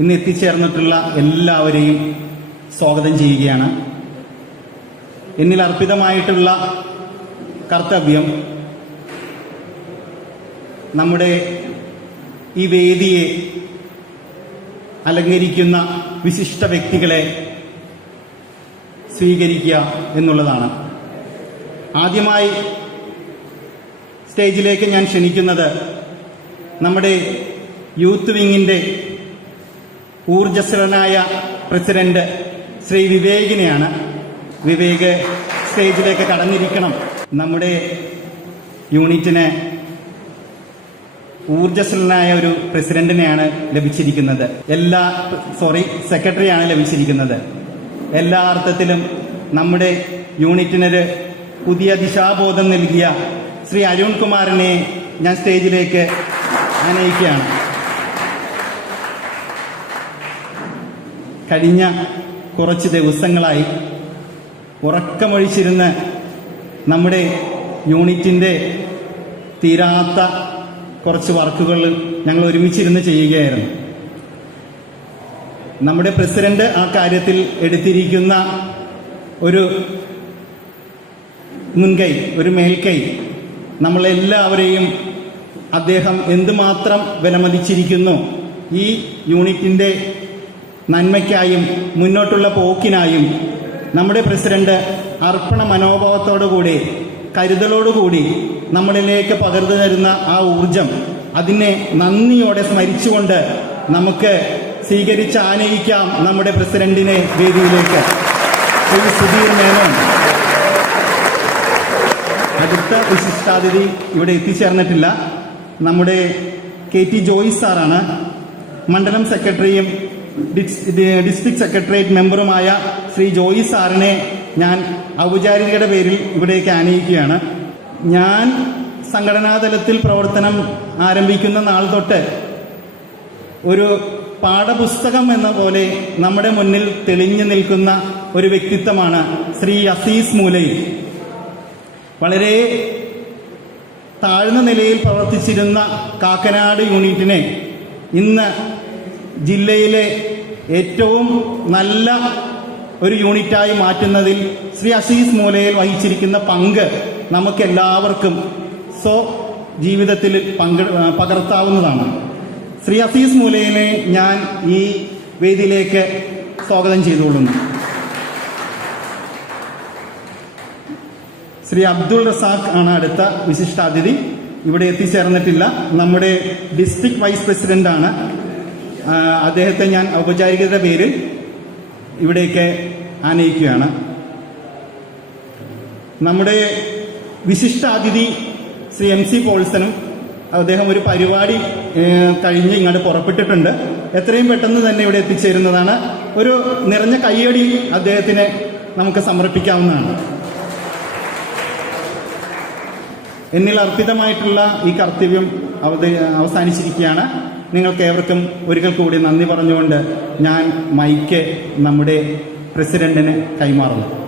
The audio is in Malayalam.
ഇന്ന് എത്തിച്ചേർന്നിട്ടുള്ള എല്ലാവരെയും സ്വാഗതം ചെയ്യുകയാണ്. എന്നിൽ അർപ്പിതമായിട്ടുള്ള കർത്തവ്യം നമ്മുടെ ഈ വേദിയെ അലങ്കരിക്കുന്ന വിശിഷ്ട വ്യക്തികളെ സ്വീകരിക്കുക എന്നുള്ളതാണ്. ആദ്യമായി സ്റ്റേജിലേക്ക് ഞാൻ ക്ഷണിക്കുന്നത് നമ്മുടെ യൂത്ത് വിങ്ങിന്റെ ഊർജസ്വലനായ പ്രസിഡന്റ് ശ്രീ വിവേകിനെയാണ് വിവേക് സ്റ്റേജിലേക്ക് കടന്നിരിക്കണം. നമ്മുടെ യൂണിറ്റിന് ഊർജസ്വലനായ ഒരു പ്രസിഡന്റിനെയാണ് ലഭിച്ചിരിക്കുന്നത്. എല്ലാ സോറി സെക്രട്ടറിയാണ് ലഭിച്ചിരിക്കുന്നത്. എല്ലാ അർത്ഥത്തിലും നമ്മുടെ യൂണിറ്റിനൊരു പുതിയ ദിശാബോധം നൽകിയ ശ്രീ അരുൺ കുമാറിനെ ഞാൻ സ്റ്റേജിലേക്ക് ആനയിക്കുകയാണ്. കഴിഞ്ഞ കുറച്ച് ദിവസങ്ങളായി ഉറക്കമൊഴിച്ചിരുന്ന് നമ്മുടെ യൂണിറ്റിന്റെ തീരാത്ത കുറച്ച് വർക്കുകൾ ഞങ്ങൾ ഒരുമിച്ചിരുന്ന് ചെയ്യുകയായിരുന്നു. നമ്മുടെ പ്രസിഡന്റ് ആ കാര്യത്തിൽ എടുത്തിരിക്കുന്ന ഒരു മുൻകൈ ഒരു മേൽക്കൈ നമ്മളെല്ലാവരെയും അദ്ദേഹം എന്തുമാത്രം വിലമതിച്ചിരിക്കുന്നു ഈ യൂണിറ്റിന്റെ നന്മയ്ക്കായും മുന്നോട്ടുള്ള പോക്കിനായും നമ്മുടെ പ്രസിഡന്റ് അർപ്പണ മനോഭാവത്തോടുകൂടി കരുതലോടുകൂടി നമ്മളിലേക്ക് പകർന്നു തരുന്ന ആ ഊർജം അതിനെ നന്ദിയോടെ സ്മരിച്ചുകൊണ്ട് നമുക്ക് സ്വീകരിച്ച് ആനയിക്കാം നമ്മുടെ പ്രസിഡന്റിനെ വേദിയിലേക്ക്. സുധീർ മേനോൻ. അടുത്ത വിശിഷ്ടാതിഥി ഇവിടെ എത്തിച്ചേർന്നിട്ടില്ല. നമ്മുടെ കെ ടി ജോയിസ് സാറാണ്. മണ്ഡലം സെക്രട്ടറിയും ഡിസ്ട്രിക്ട് സെക്രട്ടേറിയറ്റ് മെമ്പറുമായ ശ്രീ ജോയി സാറിനെ ഞാൻ ഔപചാരികയുടെ പേരിൽ ഇവിടേക്ക് ആനയിക്കുകയാണ്. ഞാൻ സംഘടനാതലത്തിൽ പ്രവർത്തനം ആരംഭിക്കുന്ന നാൾ തൊട്ട് ഒരു പാഠപുസ്തകം എന്ന പോലെ നമ്മുടെ മുന്നിൽ തെളിഞ്ഞു നിൽക്കുന്ന ഒരു വ്യക്തിത്വമാണ് ശ്രീ അസീസ് മൂലയിൽ. വളരെ താഴ്ന്ന നിലയിൽ പ്രവർത്തിച്ചിരുന്ന കാക്കനാട് യൂണിറ്റിനെ ഇന്ന് ജില്ലയിലെ ഏറ്റവും നല്ല ഒരു യൂണിറ്റായി മാറ്റുന്നതിൽ ശ്രീ അസീസ് മൂലയിൽ വഹിച്ചിരിക്കുന്ന പങ്ക് നമുക്ക് എല്ലാവർക്കും സ്വ ജീവിതത്തിൽ പങ്ക് പകർത്താവുന്നതാണ്. ശ്രീ അസീസ് മൂലയിനെ ഞാൻ ഈ വേദിയിലേക്ക് സ്വാഗതം ചെയ്തുകൊള്ളുന്നു. ശ്രീ അബ്ദുൾ റസാഖ് ആണ് അടുത്ത വിശിഷ്ടാതിഥി. ഇവിടെ എത്തിച്ചേർന്നിട്ടില്ല. നമ്മുടെ ഡിസ്ട്രിക്ട് വൈസ് പ്രസിഡന്റ് ആണ് ആ, അദ്ദേഹത്തെ ഞാൻ ഔപചാരികതയുടെ പേരിൽ ഇവിടേക്ക് ആനയിക്കുകയാണ്. നമ്മുടെ വിശിഷ്ടാതിഥി ശ്രീ എം സി പോൾസനും അദ്ദേഹം ഒരു പരിപാടി കഴിഞ്ഞ് ഇങ്ങോട്ട് പുറപ്പെട്ടിട്ടുണ്ട്. എത്രയും പെട്ടെന്ന് തന്നെ ഇവിടെ എത്തിച്ചേരുന്നതാണ്. ഒരു നിറഞ്ഞ കയ്യടി അദ്ദേഹത്തിന് നമുക്ക് സമർപ്പിക്കാവുന്നതാണ്. എന്നിൽ അർപ്പിതമായിട്ടുള്ള ഈ കർത്തവ്യം അവസാനിച്ചിരിക്കുകയാണ്. നിങ്ങൾക്ക് ഏവർക്കും ഒരിക്കൽ കൂടി നന്ദി പറഞ്ഞുകൊണ്ട് ഞാൻ മൈക്ക് നമ്മുടെ പ്രസിഡന്റിന് കൈമാറുന്നു.